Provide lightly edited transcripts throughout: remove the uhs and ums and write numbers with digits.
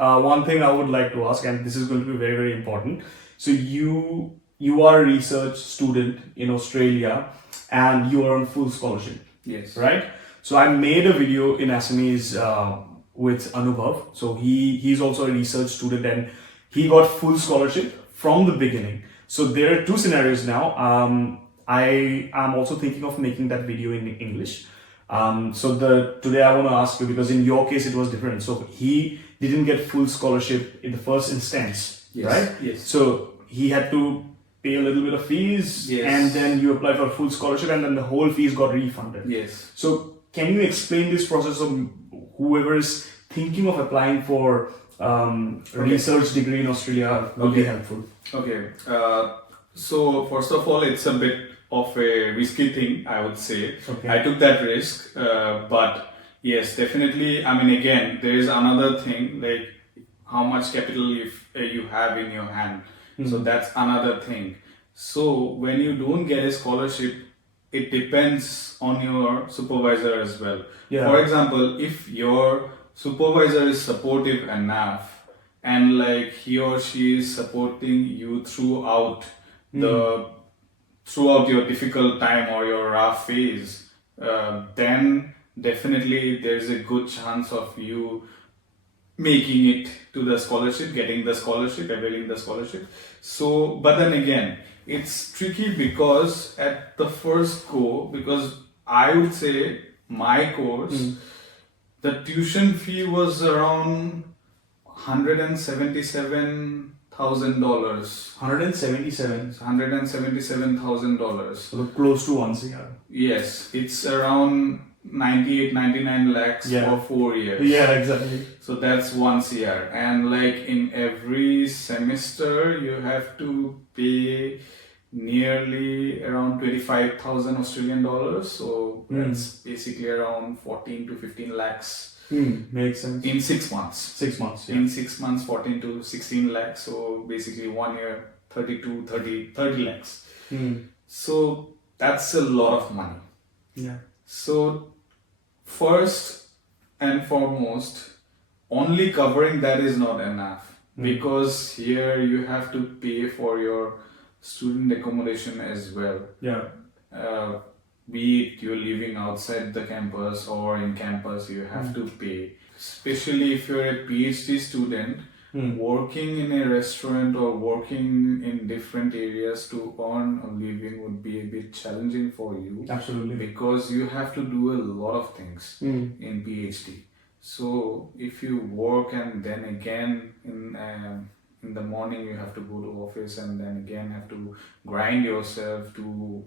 one thing I would like to ask, and this is going to be very, very important. So you are a research student in Australia, and you are on full scholarship. Yes. Right. So I made a video in Assamese with Anubhav. So he's also a research student, and he got full scholarship from the beginning. So there are two scenarios now. I am also thinking of making that video in English. Today I want to ask you, because in your case it was different. So he didn't get full scholarship in the first instance, Yes. right? Yes. So he had to pay a little bit of fees, Yes. and then you apply for full scholarship, and then the whole fees got refunded. Yes. So can you explain this process of whoever is thinking of applying for research degree in Australia will be helpful? Okay. So first of all, it's a bit of a risky thing, I would say. Okay. I took that risk, but yes, definitely. I mean, again, there is another thing, like how much capital if you have in your hand. So that's another thing. So when you don't get a scholarship, it depends on your supervisor as well. Yeah. For example, if your supervisor is supportive enough and like he or she is supporting you throughout throughout your difficult time or your rough phase, then definitely there's a good chance of you making it to the scholarship, getting the scholarship, availing the scholarship. So, but then again, it's tricky because at the first go, because I would say my course, the tuition fee was around $177,000. $177,000. So close to 1 CR. Yes, it's around 99 lakhs for 4 years. Yeah, exactly. So that's 1 CR. And like in every semester, you have to pay nearly around 25,000 Australian dollars. So that's basically around 14 to 15 lakhs. Makes sense. In 6 months. 6 months, yeah. In 6 months, 14 to 16 lakhs. So basically 1 year, 30 lakhs. So that's a lot of money. Yeah. So first and foremost, only covering that is not enough, because here you have to pay for your student accommodation as well. Yeah. Be it you're living outside the campus or in campus, you have to pay. Especially if you're a PhD student, working in a restaurant or working in different areas to earn a living would be a bit challenging for you. Absolutely. Because you have to do a lot of things in PhD. So if you work and then again in the morning you have to go to office and then again have to grind yourself to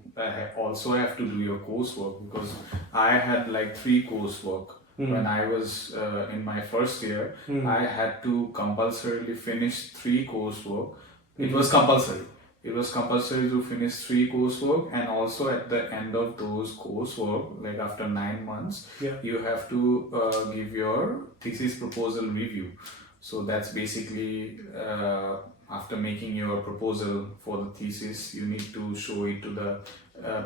also have to do your coursework, because I had like 3 coursework. When I was in my first year, I had to compulsorily finish 3 coursework. It was compulsory. It was compulsory to finish 3 coursework, and also at the end of those coursework, like after 9 months, you have to give your thesis proposal review. So that's basically after making your proposal for the thesis, you need to show it to the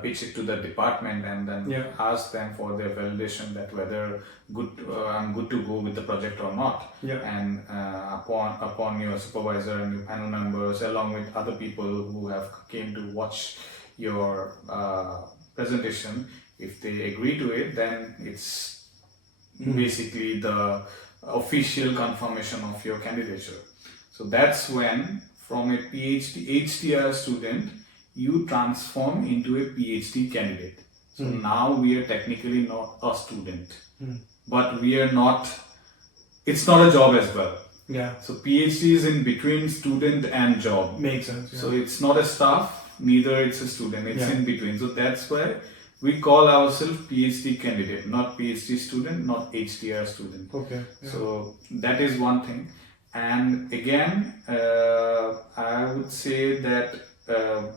pitch it to the department and then ask them for their validation that whether I'm good to go with the project or not. And upon your supervisor and your panel members, along with other people who have came to watch your presentation, if they agree to it, then it's basically the official confirmation of your candidature. So that's when from a PhD HTR student you transform into a PhD candidate. So now we are technically not a student, but we are not, it's not a job as well. Yeah. So PhD is in between student and job. Makes sense. So it's not a staff, neither it's a student, it's in between. So that's why we call ourselves PhD candidate, not PhD student, not HTR student. Okay. So that is one thing. And again, I would say that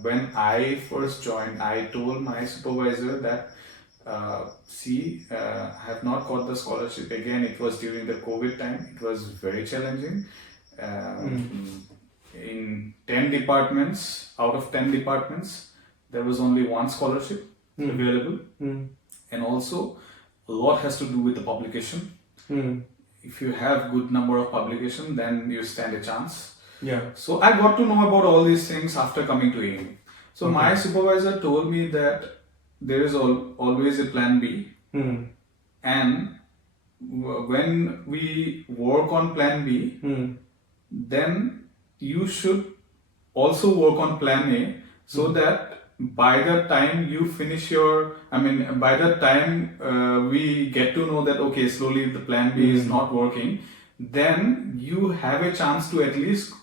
when I first joined, I told my supervisor that I have not got the scholarship. Again, it was during the COVID time. It was very challenging. In 10 departments, out of 10 departments, there was only 1 scholarship available. And also, a lot has to do with the publication. if you have good number of publication, then you stand a chance. Yeah. So I got to know about all these things after coming to AIM. So Okay. my supervisor told me that there is always a plan B, and when we work on plan B, then you should also work on plan A, so that by the time you finish your, by the time we get to know that okay, slowly the plan B is not working, then you have a chance to at least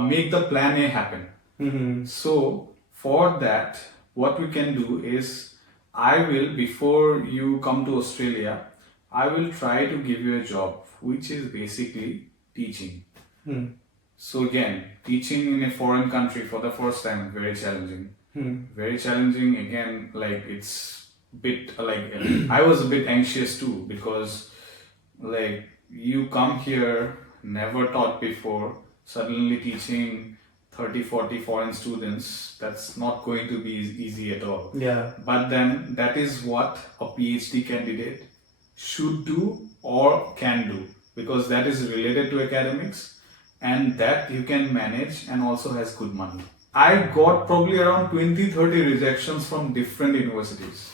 make the plan A happen. So for that, what we can do is, I will, before you come to Australia, I will try to give you a job which is basically teaching. So again, teaching in a foreign country for the first time, very challenging. Very challenging. Again, like it's bit like I was a bit anxious too, because like you come here, never taught before, suddenly teaching 30-40 foreign students, that's not going to be easy at all. Yeah. But then that is what a PhD candidate should do or can do, because that is related to academics and that you can manage and also has good money. I got probably around 20-30 rejections from different universities.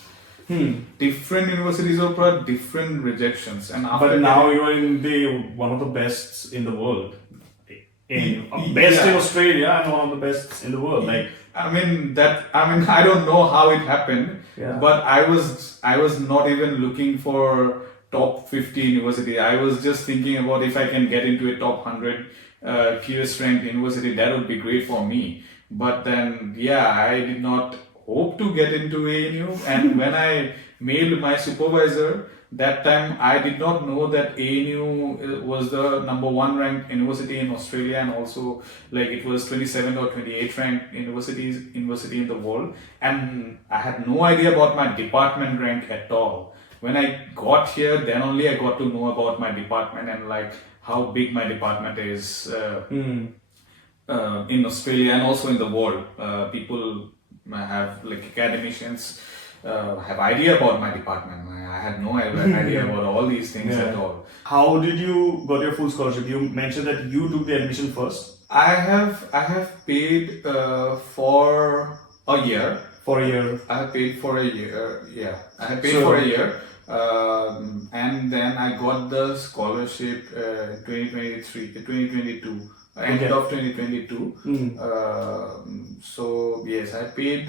Different universities offer different rejections, and after But now you are in the one of the best in the world. Best in Australia and one of the best in the world. Like I don't know how it happened, but I was not even looking for top 50 university. I was just thinking about if I can get into a top 100 QS ranked university, that would be great for me. But then, I did not hope to get into ANU. And when I mailed my supervisor, that time I did not know that ANU was the number 1 ranked university in Australia, and also like it was 27 or 28 ranked university in the world. And I had no idea about my department rank at all. When I got here, then only I got to know about my department and like how big my department is in Australia and also in the world. People have, like academicians, have idea about my department. I had no idea about all these things at all. How did you got your full scholarship? You mentioned that you took the admission first. I have paid for a year. For a year. I have paid for a year. Yeah, I have paid for a year. And then I got the scholarship 2022, end of 2022. So yes, I paid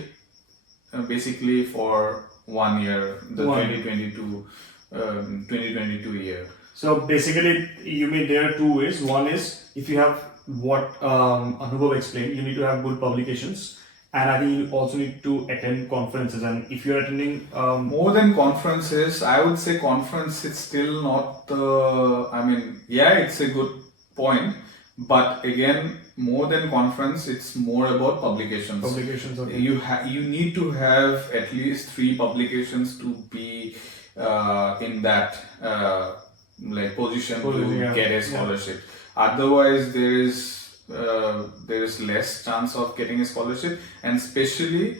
basically for 1 year, the 2022 year. So basically, you mean there are two ways. One is, if you have what Anubhav explained, you need to have good publications. And I think you also need to attend conferences. And if you're attending more than conferences, I would say conference is still not the. It's a good point, but again, more than conference, it's more about publications. Publications, okay. You need to have at least 3 publications to be in that position to get a scholarship. Otherwise, there is less chance of getting a scholarship, and especially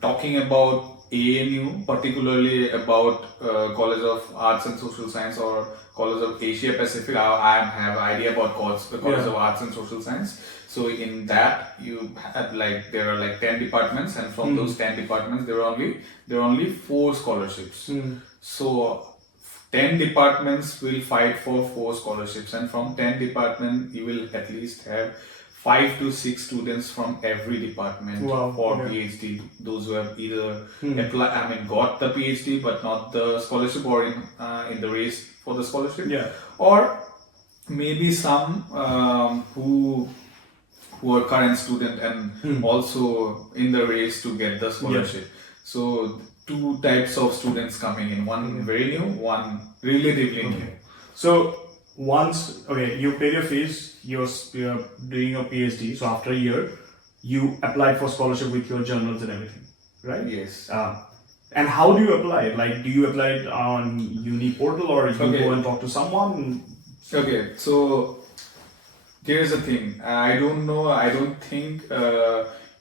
talking about ANU, particularly about College of Arts and Social Science or College of Asia Pacific. I have idea about the College of Arts and Social Science. So in that, you have there are 10 departments, and from those 10 departments, there are only 4 scholarships. So 10 departments will fight for 4 scholarships, and from 10 departments, you will at least have 5 to 6 students from every department for PhD. Those who have either got the PhD but not the scholarship, or in the race for the scholarship, or maybe some who are current student and also in the race to get the scholarship. So 2 types of students coming in, one very new, one relatively new. So once you pay your fees, you're doing your PhD. So after a year, you apply for scholarship with your journals and everything, right? Yes. And how do you apply? Like, do you apply it on uni portal, or you go and talk to someone? Okay, so here's the thing. I don't know. I don't think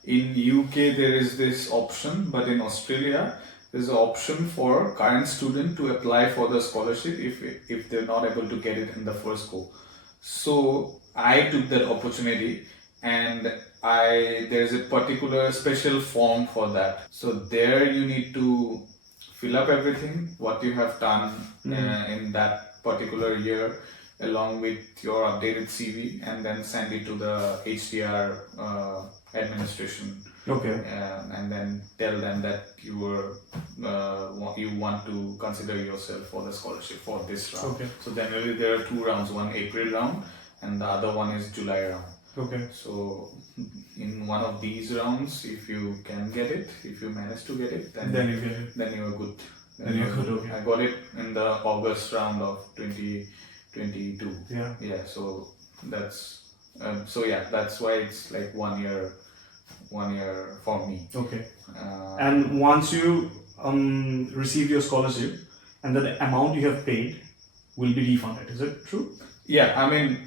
in UK there is this option, but in Australia there's an option for current student to apply for the scholarship if they're not able to get it in the first go. So I took that opportunity, and there's a particular special form for that. So there you need to fill up everything what you have done in that particular year, along with your updated CV, and then send it to the HDR administration. Okay. And then tell them that you want to consider yourself for the scholarship for this round. Okay. So generally there are 2 rounds, one April round and the other one is July round. Okay. So in one of these rounds, if you can get it, if you manage to get it, then you get it. then you're good. Then you're good. Okay. I got it in the August round of 2022. Yeah. Yeah. So that's that's why it's like 1 year for me. Okay. Uh, And once you receive your scholarship, and then the amount you have paid will be refunded. Is it true? Yeah, I mean,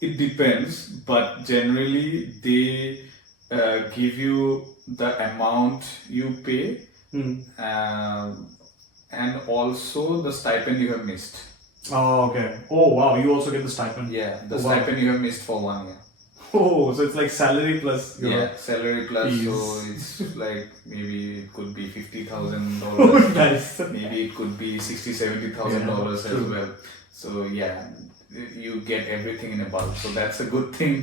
it depends, but generally they give you the amount you pay and also the stipend you have missed. Oh, okay. Oh, wow. You also get the stipend. Yeah, the Oh, wow. stipend you have missed for 1 year. Oh, so it's like salary plus your... Yeah, salary plus, fees. so it's like maybe it could be $50,000. Nice. Maybe it could be $60,000-$70,000 as true. well. So yeah, you get everything in a bulk. So that's a good thing.